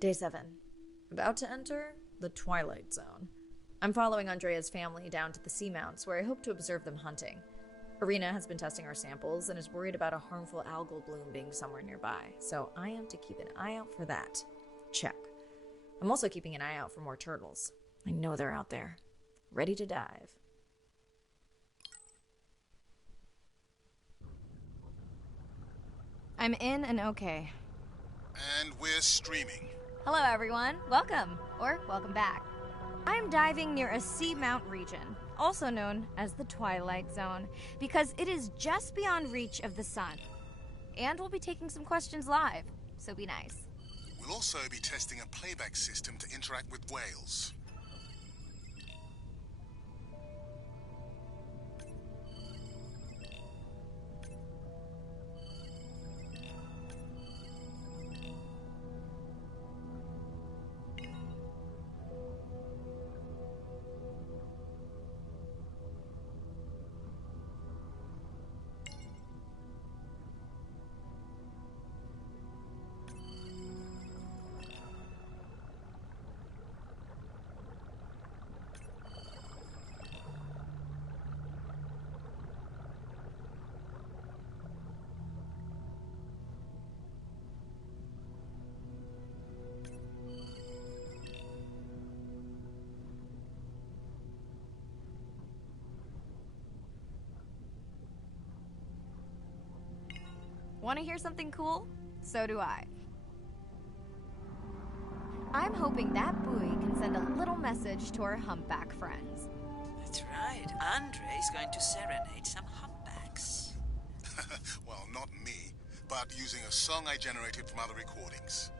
Day 7. About to enter the Twilight Zone. I'm following Andrea's family down to the seamounts where I hope to observe them hunting. Irina has been testing our samples and is worried about a harmful algal bloom being somewhere nearby, so I am to keep an eye out for that. Check. I'm also keeping an eye out for more turtles. I know they're out there, ready to dive. I'm in and okay. And we're streaming. Hello everyone, welcome, or welcome back. I'm diving near a seamount region, also known as the Twilight Zone, because it is just beyond reach of the sun. And we'll be taking some questions live, so be nice. We'll also be testing a playback system to interact with whales. Want to hear something cool? So do I. I'm hoping that buoy can send a little message to our humpback friends. That's right. Andre is going to serenade some humpbacks. Well, not me, but using a song I generated from other recordings.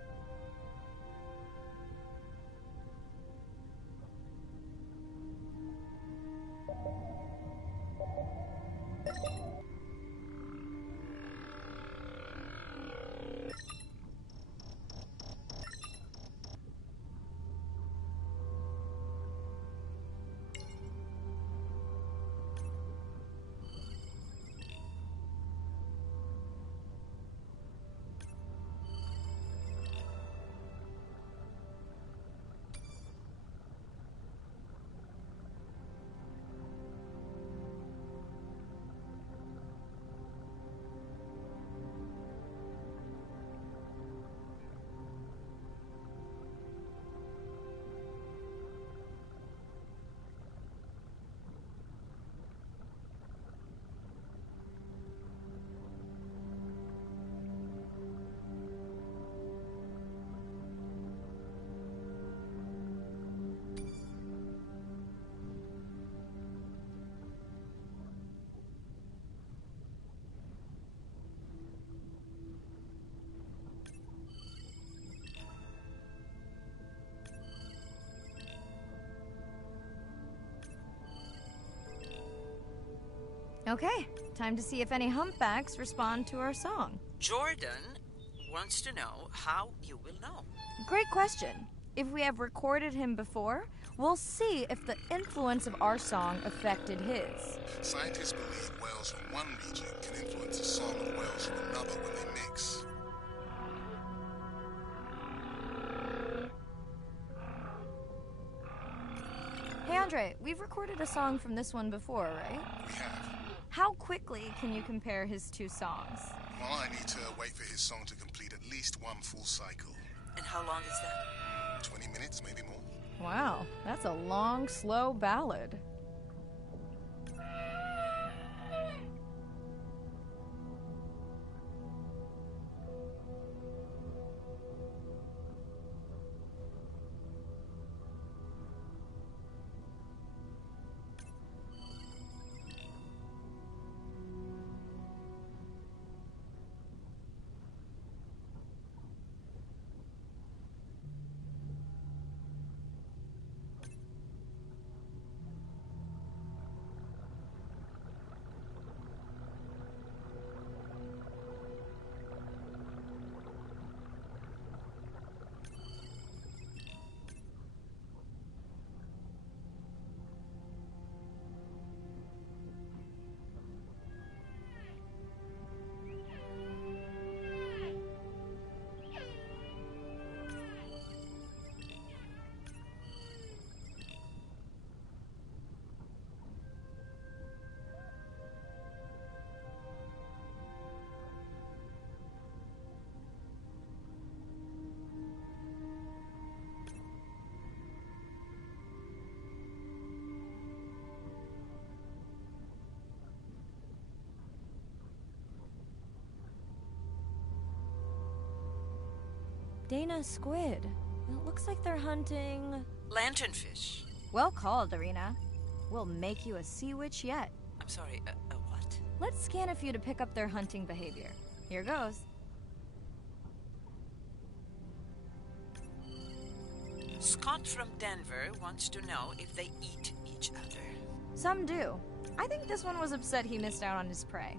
Okay, time to see if any humpbacks respond to our song. Jordan wants to know how you will know. Great question. If we have recorded him before, we'll see if the influence of our song affected his. Scientists believe whales from one region can influence the song of whales from another when they mix. Hey Andre, we've recorded a song from this one before, right? We have. How quickly can you compare his two songs? Well, I need to wait for his song to complete at least one full cycle. And how long is that? 20 minutes, maybe more. Wow, that's a long, slow ballad. Dana squid. It looks like they're hunting... Lanternfish. Well called, Arena. We'll make you a sea witch yet. I'm sorry, a what? Let's scan a few to pick up their hunting behavior. Here goes. Scott from Denver wants to know if they eat each other. Some do. I think this one was upset he missed out on his prey.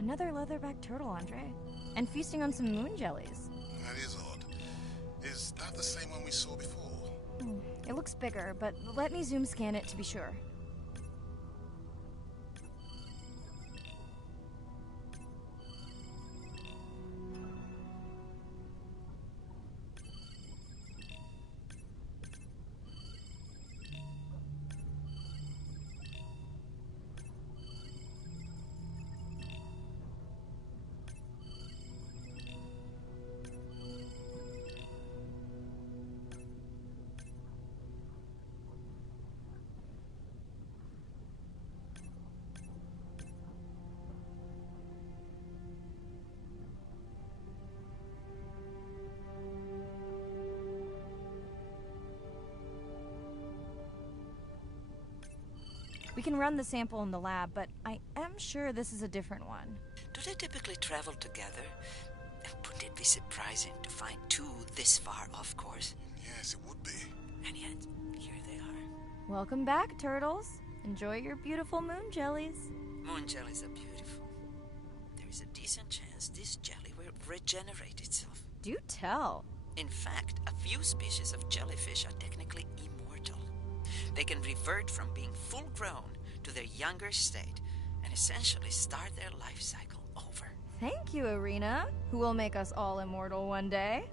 Another leatherback turtle, Andre. And feasting on some moon jellies. That is odd. Is that the same one we saw before? It looks bigger, but let me zoom scan it to be sure. We can run the sample in the lab, but I am sure this is a different one. Do they typically travel together? Wouldn't it be surprising to find two this far off course? Yes, it would be. And yet, here they are. Welcome back, turtles. Enjoy your beautiful moon jellies. Moon jellies are beautiful. There is a decent chance this jelly will regenerate itself. Do tell. In fact, a few species of jellyfish are technically immortal. They can revert from being full-grown to their younger state and essentially start their life cycle over. Thank you, Arena, who will make us all immortal one day.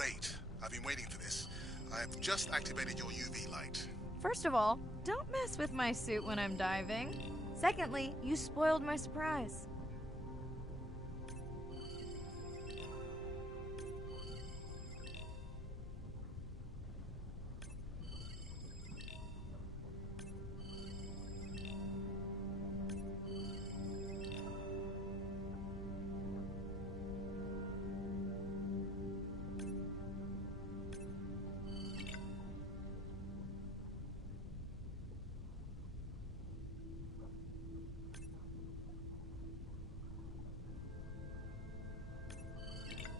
Great. I've been waiting for this. I've just activated your UV light. First of all, don't mess with my suit when I'm diving. Secondly, you spoiled my surprise.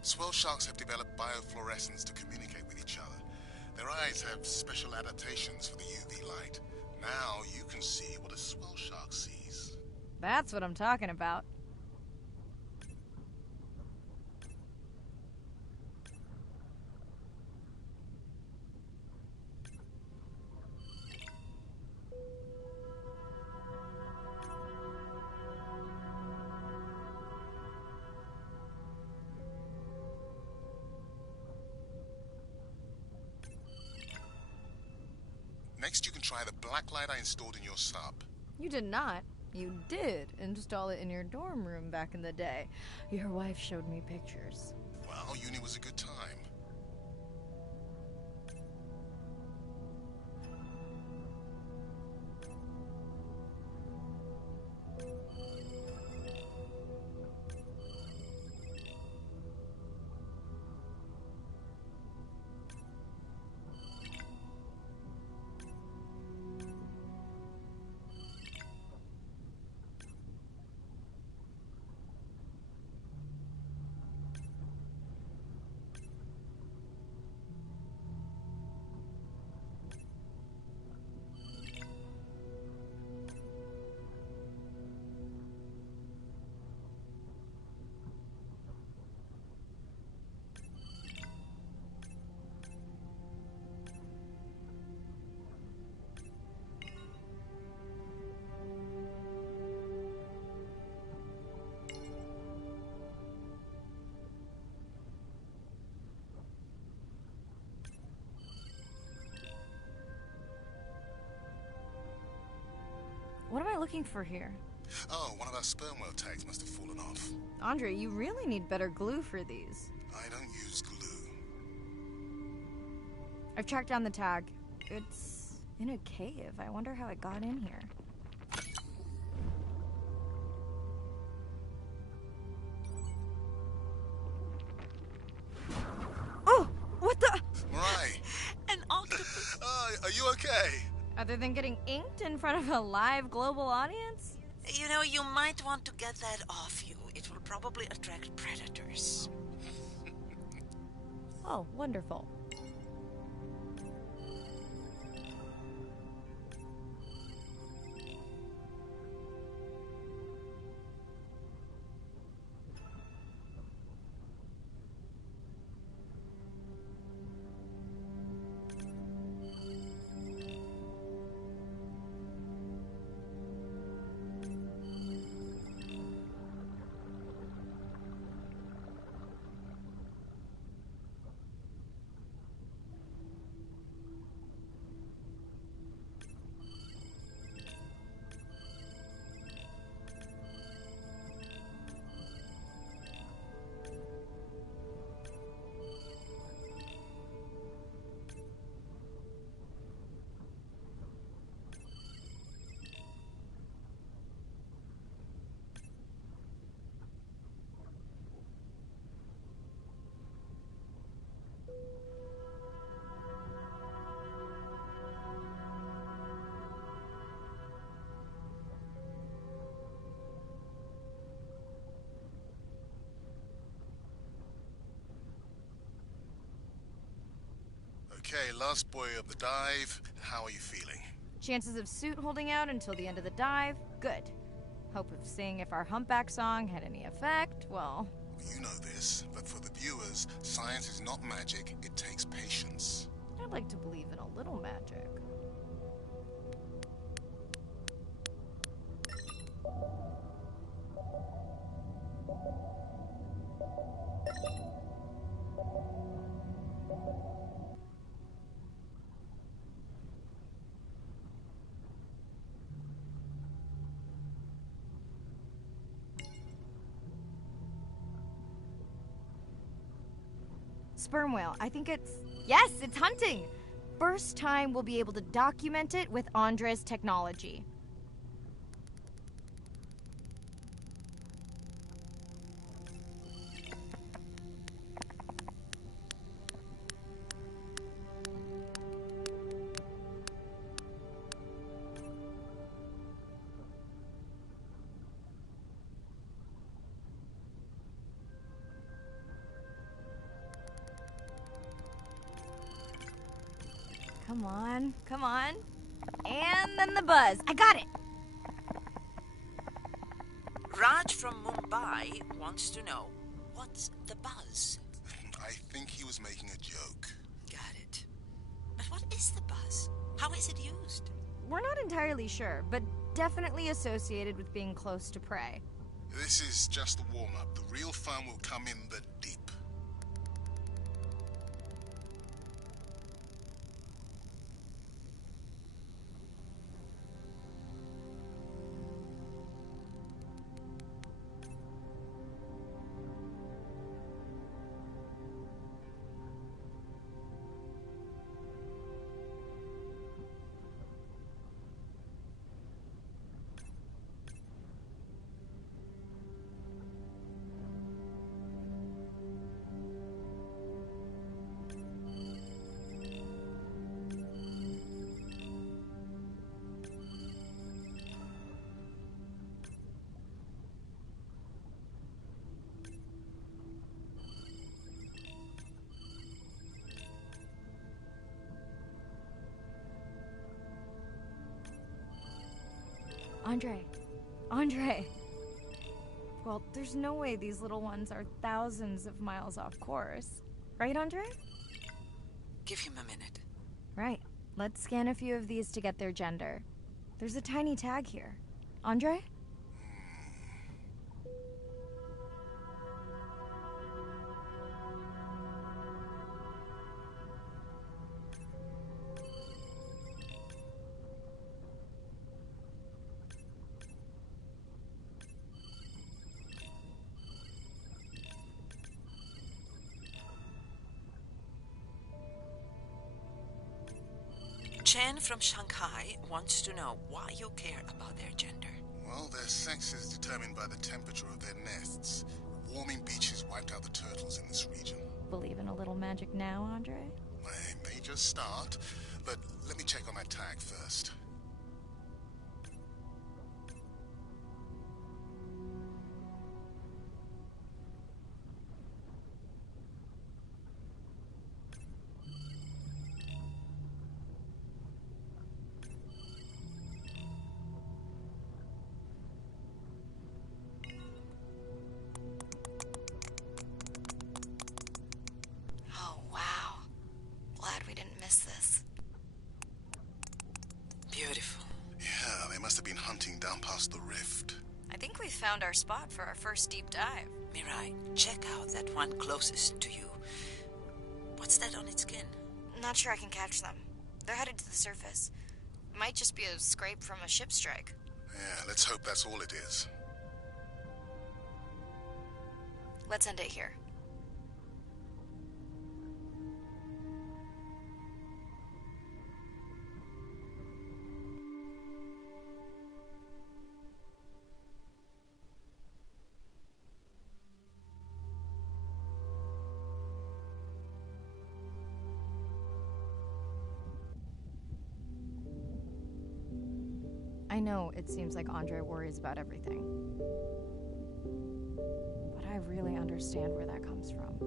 Swell sharks have developed biofluorescence to communicate with each other. Their eyes have special adaptations for the UV light. Now you can see what a swell shark sees. That's what I'm talking about. Next, you can try the black light I installed in your sub. You did not. You did install it in your dorm room back in the day. Your wife showed me pictures. Well, uni was a good time. What am I looking for here? Oh, one of our sperm whale tags must have fallen off. Andre, you really need better glue for these. I don't use glue. I've tracked down the tag. It's in a cave. I wonder how it got in here. Oh! What the? Mirai! An octopus. Are you okay? Other than getting inked in front of a live global audience? You know, you might want to get that off you. It will probably attract predators. Oh, wonderful. Okay, last boy of the dive. How are you feeling? Chances of suit holding out until the end of the dive? Good. Hope of seeing if our humpback song had any effect? Well... You know this, but for the viewers, science is not magic, it takes patience. I'd like to believe in a little magic. Sperm whale. I think it's... Yes, it's hunting! First time we'll be able to document it with Andre's technology. Come on, come on. And then the buzz. I got it! Raj from Mumbai wants to know, what's the buzz? I think he was making a joke. Got it. But what is the buzz? How is it used? We're not entirely sure, but definitely associated with being close to prey. This is just the warm-up. The real fun will come in the deep. Andre. Well, there's no way these little ones are thousands of miles off course. Right, Andre? Give him a minute. Right. Let's scan a few of these to get their gender. There's a tiny tag here. Andre? Chen from Shanghai wants to know why you care about their gender. Well, their sex is determined by the temperature of their nests. Warming beaches wiped out the turtles in this region. Believe in a little magic now, Andre? I may just start, but let me check on that tag first. Beautiful. Yeah, they must have been hunting down past the rift. I think we found our spot for our first deep dive. Mirai, check out that one closest to you. What's that on its skin? Not sure I can catch them. They're headed to the surface. Might just be a scrape from a ship strike. Yeah, let's hope that's all it is. Let's end it here. I know it seems like Andre worries about everything. But I really understand where that comes from.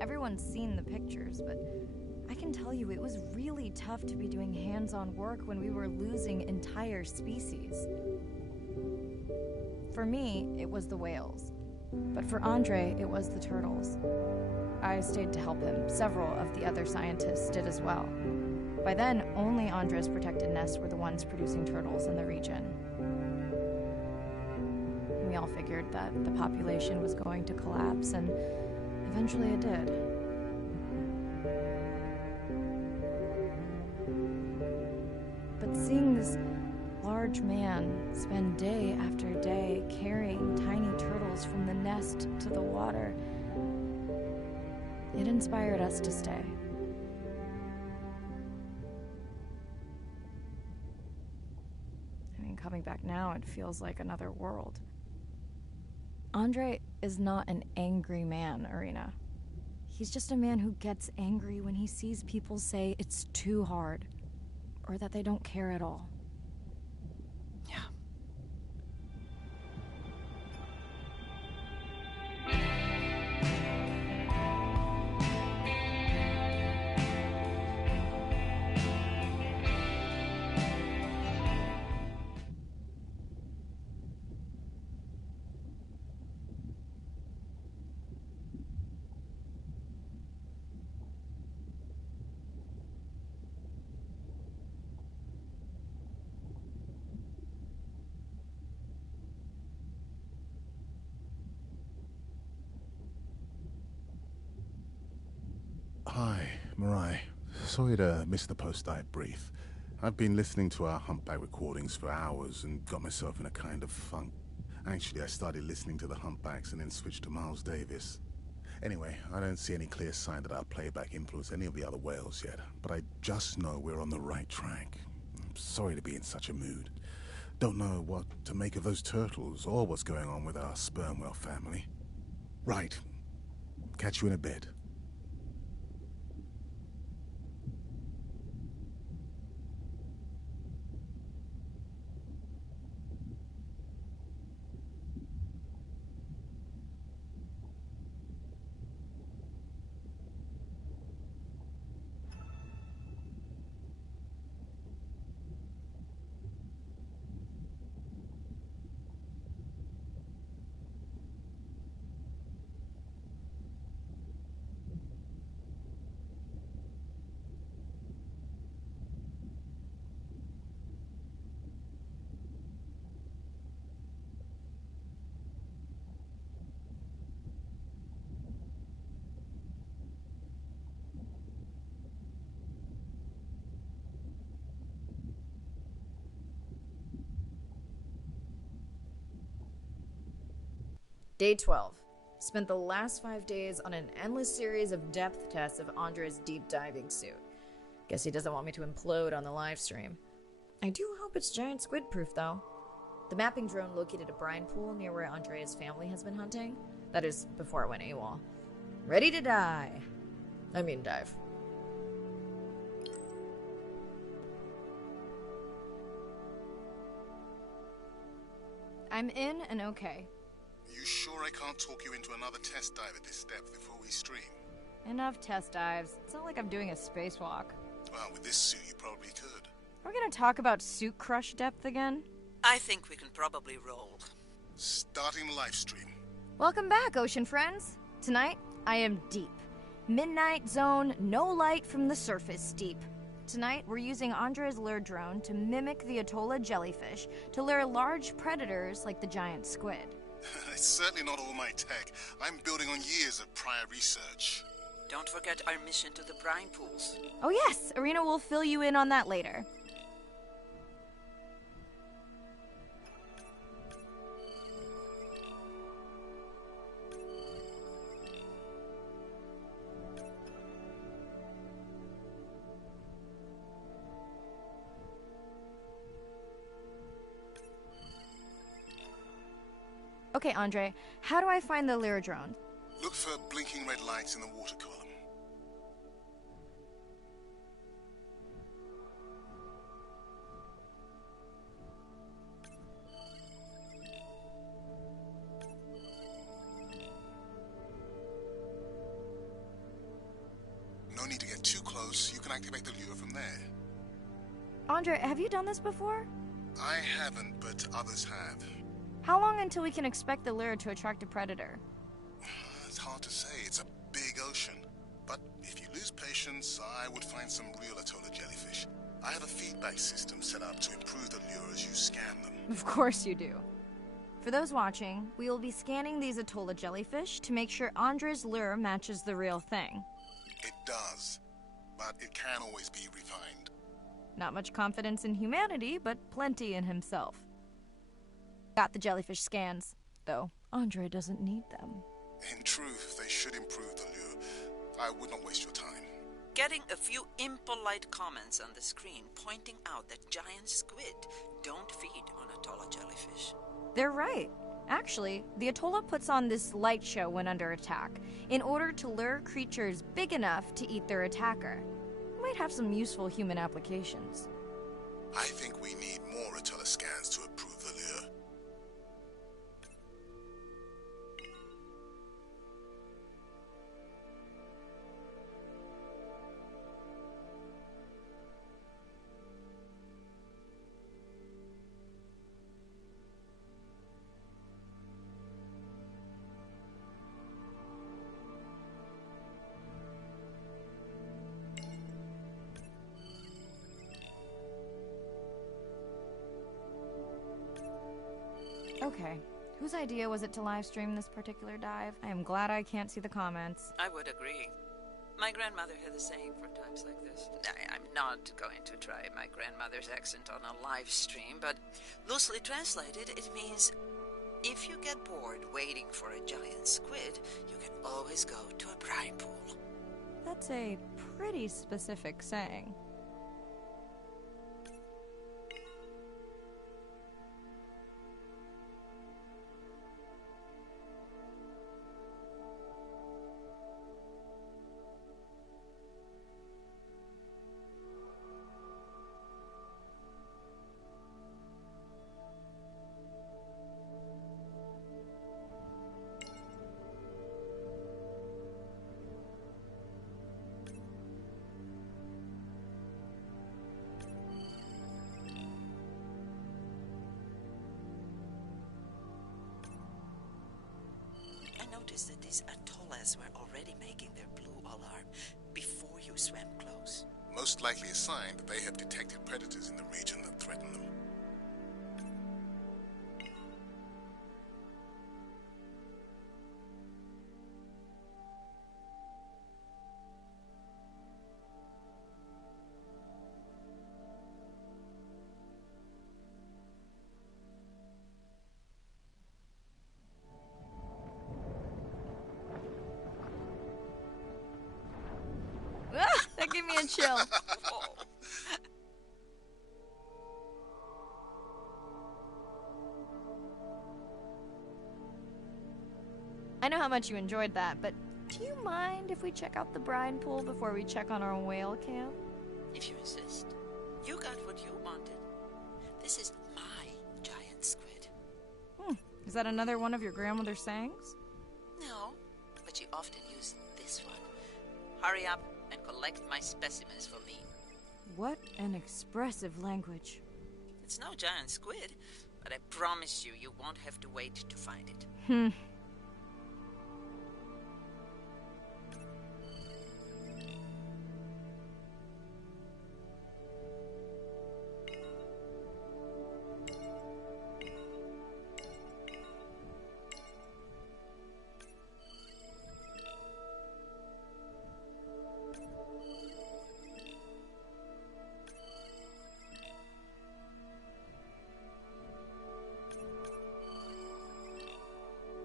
Everyone's seen the pictures, but I can tell you it was really tough to be doing hands-on work when we were losing entire species. For me, it was the whales. But for Andre, it was the turtles. I stayed to help him. Several of the other scientists did as well. By then, only Andre's protected nests were the ones producing turtles in the region. We all figured that the population was going to collapse, and eventually it did. But seeing this large large man spend day after day carrying tiny turtles from the nest to the water, it inspired us to stay. I mean, coming back now, it feels like another world. Andre is not an angry man, Irina. He's just a man who gets angry when he sees people say it's too hard, or that they don't care at all. Yeah. Hi, Mirai. Sorry to miss the post-dive brief. I've been listening to our humpback recordings for hours and got myself in a kind of funk. Actually, I started listening to the humpbacks and then switched to Miles Davis. Anyway, I don't see any clear sign that our playback influenced any of the other whales yet, but I just know we're on the right track. I'm sorry to be in such a mood. Don't know what to make of those turtles or what's going on with our sperm whale family. Right. Catch you in a bit. Day 12. Spent the last 5 days on an endless series of depth tests of Andre's deep diving suit. Guess he doesn't want me to implode on the live stream. I do hope it's giant squid proof though. The mapping drone located a brine pool near where Andrea's family has been hunting. That is, before it went AWOL. Ready to dive. Dive. I'm in and okay. You sure I can't talk you into another test dive at this depth before we stream? Enough test dives. It's not like I'm doing a spacewalk. Well, with this suit, you probably could. Are we gonna talk about suit crush depth again? I think we can probably roll. Starting the live stream. Welcome back, ocean friends. Tonight, I am deep. Midnight zone, no light from the surface deep. Tonight, we're using Andre's lure drone to mimic the Atolla jellyfish to lure large predators like the giant squid. It's certainly not all my tech. I'm building on years of prior research. Don't forget our mission to the brine pools. Oh yes, Irina will fill you in on that later. Okay, Andre, how do I find the lure drone? Look for blinking red lights in the water column. No need to get too close. You can activate the lure from there. Andre, have you done this before? I haven't, but others have. How long until we can expect the lure to attract a predator? It's hard to say. It's a big ocean. But if you lose patience, I would find some real Atolla jellyfish. I have a feedback system set up to improve the lure as you scan them. Of course you do. For those watching, we will be scanning these Atolla jellyfish to make sure Andre's lure matches the real thing. It does, but it can always be refined. Not much confidence in humanity, but plenty in himself. Got the jellyfish scans, though Andre doesn't need them. In truth, they should improve the lure. I would not waste your time. Getting a few impolite comments on the screen pointing out that giant squid don't feed on Atolla jellyfish. They're right. Actually, the Atolla puts on this light show when under attack, in order to lure creatures big enough to eat their attacker. Might have some useful human applications. I think we need more Atolla scans to approve the lure. Okay, whose idea was it to live stream this particular dive? I am glad I can't see the comments. I would agree. My grandmother had a saying for times like this. I'm not going to try my grandmother's accent on a live stream, but loosely translated, it means if you get bored waiting for a giant squid, you can always go to a brine pool. That's a pretty specific saying. I noticed that these atollas were already making their blue alarm before you swam close. Most likely a sign that they have detected predators in the region that threaten them. That gave me a chill. I know how much you enjoyed that, but do you mind if we check out the brine pool before we check on our whale camp? If you insist. You got what you wanted. This is my giant squid. Is that another one of your grandmother's sayings? No, but she often used this one. Hurry up and collect my specimens for me. What an expressive language. It's no giant squid, but I promise you, you won't have to wait to find it.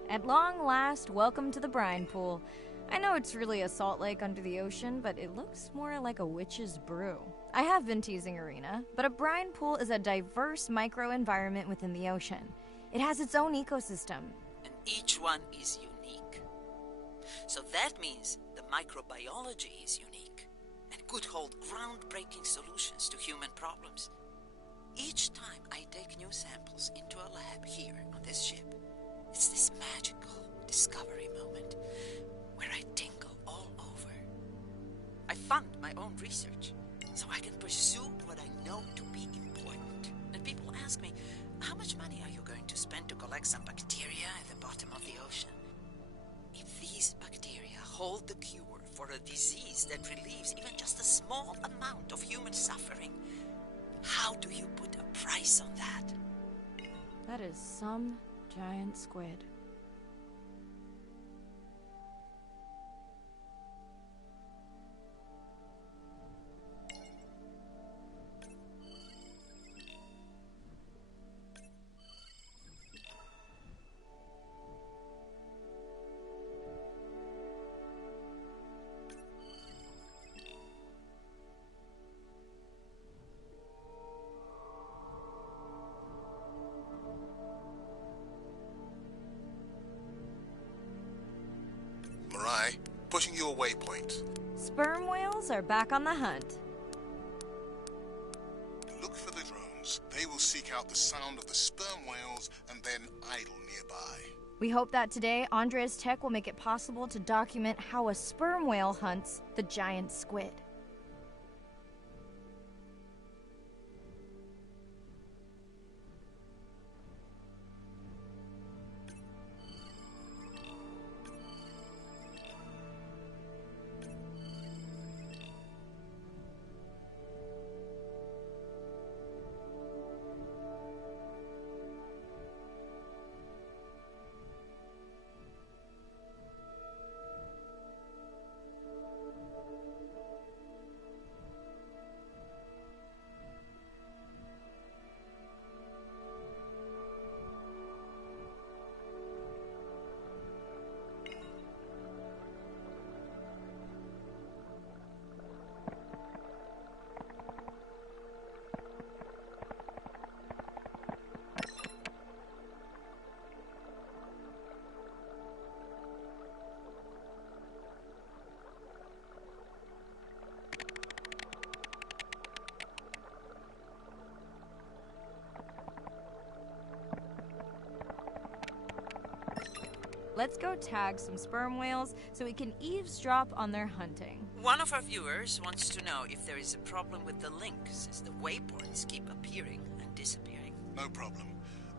At long last, welcome to the brine pool. I know it's really a salt lake under the ocean, but it looks more like a witch's brew. I have been teasing Arena, but a brine pool is a diverse microenvironment within the ocean. It has its own ecosystem. And each one is unique. So that means the microbiology is unique and could hold groundbreaking solutions to human problems. Each time I take new samples into a lab here on this ship, it's this magical discovery moment where I tingle all over. I fund my own research so I can pursue what I know to be important. And people ask me, how much money are you going to spend to collect some bacteria at the bottom of the ocean? If these bacteria hold the cure for a disease that relieves even just a small amount of human suffering, how do you put a price on that? That is some giant squid. hunt. Sperm whales are back on the hunt. Look for the drones. They will seek out the sound of the sperm whales and then idle nearby. We hope that today, Andrea's tech will make it possible to document how a sperm whale hunts the giant squid. Let's go tag some sperm whales so we can eavesdrop on their hunting. One of our viewers wants to know if there is a problem with the link, since the waypoints keep appearing and disappearing. No problem.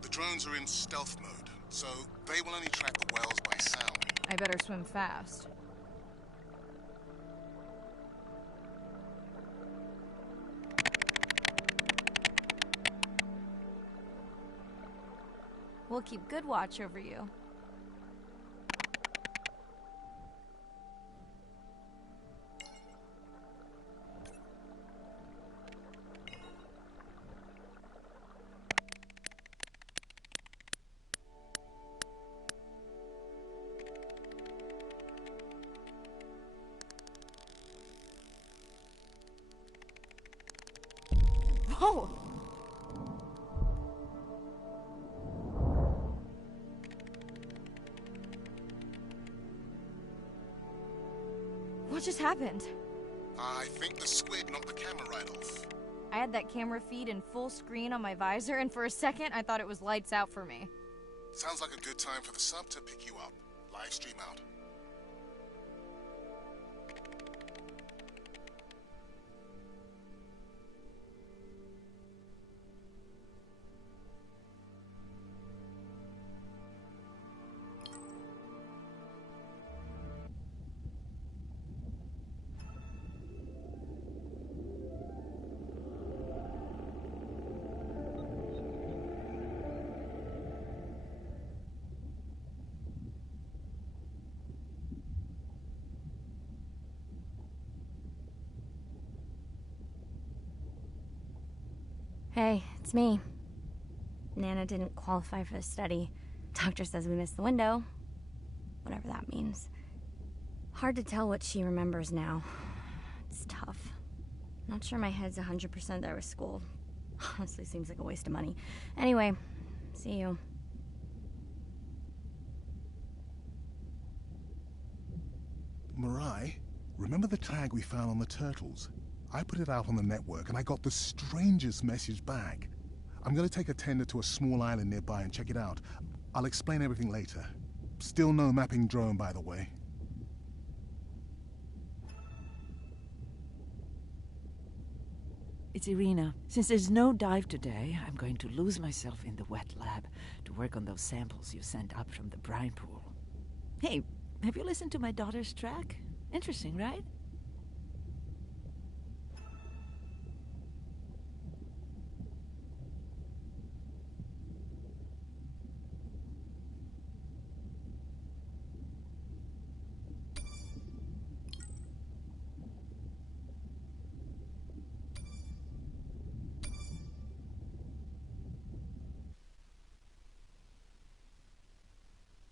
The drones are in stealth mode, so they will only track the whales by sound. I better swim fast. We'll keep good watch over you. Whoa! What just happened? I think the squid knocked the camera right off. I had that camera feed in full screen on my visor, and for a second I thought it was lights out for me. Sounds like a good time for the sub to pick you up. Live stream out. Hey, it's me. Nana didn't qualify for the study. Doctor says we missed the window. Whatever that means. Hard to tell what she remembers now. It's tough. Not sure my head's 100% there with school. Honestly, seems like a waste of money. Anyway, see you. Mirai, remember the tag we found on the turtles? I put it out on the network and I got the strangest message back. I'm gonna take a tender to a small island nearby and check it out. I'll explain everything later. Still no mapping drone, by the way. It's Irina. Since there's no dive today, I'm going to lose myself in the wet lab to work on those samples you sent up from the brine pool. Hey, have you listened to my daughter's track? Interesting, right?